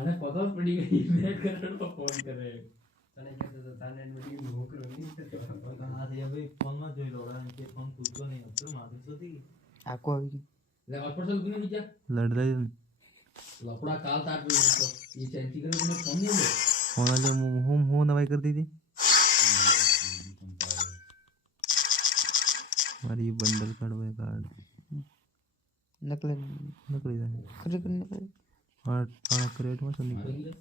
मैंने पता पड़ी गई मैं करण को फोन कर रहे हैं तने कहते तो ताने वीडियो में हो करो नहीं कहां से अबे फोन में જોઈ લો રા इनके फोन पूछो नहीं अब तो माथे सोती आपको अभी ले और पर तूने भी क्या लड़ रही लपड़ा काल तार पे उसको ये चैंसी करे तुमने फोन नहीं ले फोन वाले मुंह मुंह दवाई कर दी थी हमारी बंडल कार्ड नकली नकली नकली और क्रेट में से निकल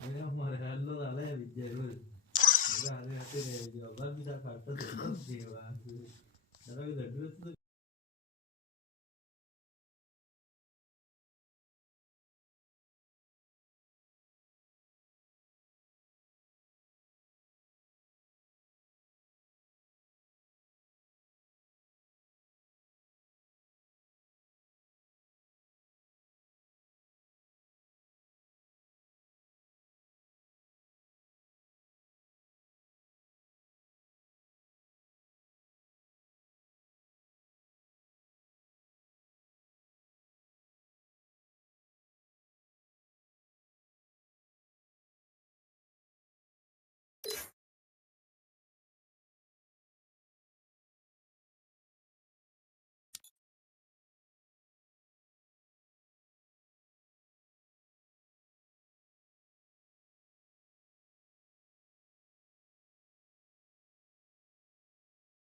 अरे हमारे हेलो वाले विजय रोज आते आते रे जो बार भी खाता तो देवा जरा भी